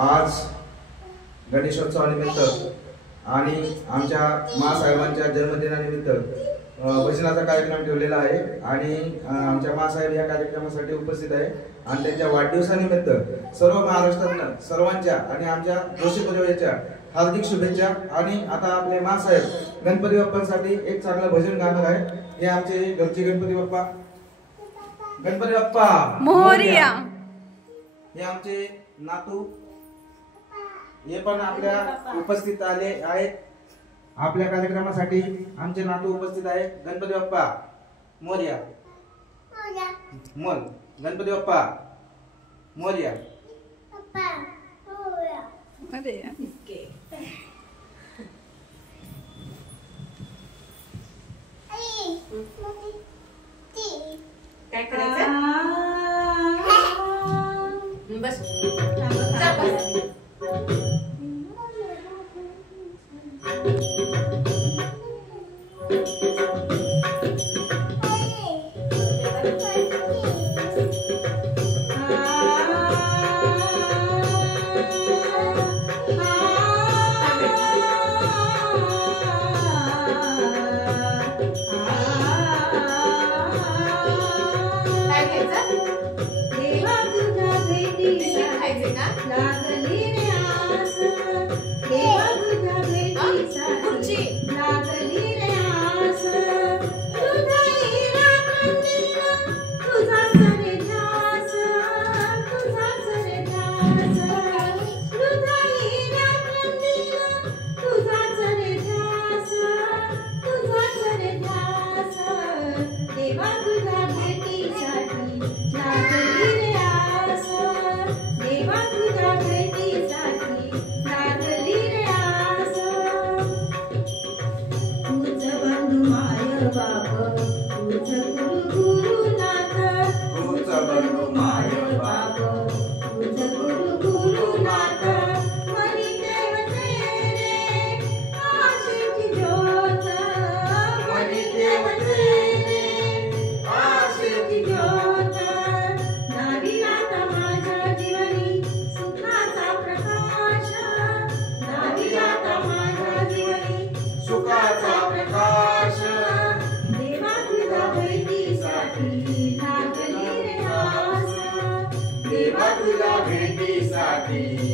आज गणेशोत्सवानिमित्त आणि आमच्या मासाहेबांच्या जन्मदिनानिमित्त भजनाचा कार्यक्रम ठेवलेला आहे आणि आमच्या मासाहेब या कार्यक्रमासाठी उपस्थित आहे आणि त्यांच्या वाढदिवसानिमित्त सर्व महाराष्ट्रातल्या सर्वांच्या आणि आमच्या जोशी परिवाराच्या हार्दिक शुभेच्छा। आणि आता आपले मासाहेब गणपती बाप्पांसाठी एक चांगलं भजन गाणार आहे। हे आमचे घरचे गणपती बाप्पा मोरया। हे आमचे नातू हे पण आपल्या उपस्थित आले आहेत। आपल्या कार्यक्रमासाठी आमचे नातू उपस्थित आहे। गणपती बाप्पा मोरया मोर गणपती बाप्पा मोरया काय करायचं बस तुझ्या भेटीसाठी